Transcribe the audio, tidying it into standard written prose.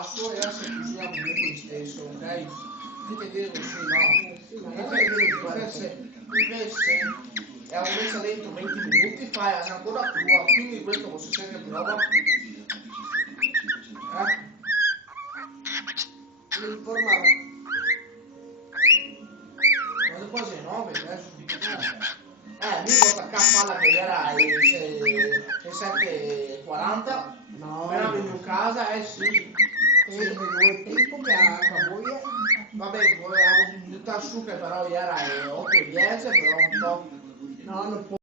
passo e se cucina comunque lo stesso, ok? Dite dire così, no? Sì, ma non è Invece è una messa dentro 20 minuti, fai ancora tua, quindi questo posso sempre prova. mi informaro. Ma quasi le 9 adesso. Mi devo attaccare a palla che era le 7:40. No, Appena vengo in casa, sì. e vuoi tempo che a voi? Vabbè, volevo buttare su che però era 8:10, però un po'. No, non può.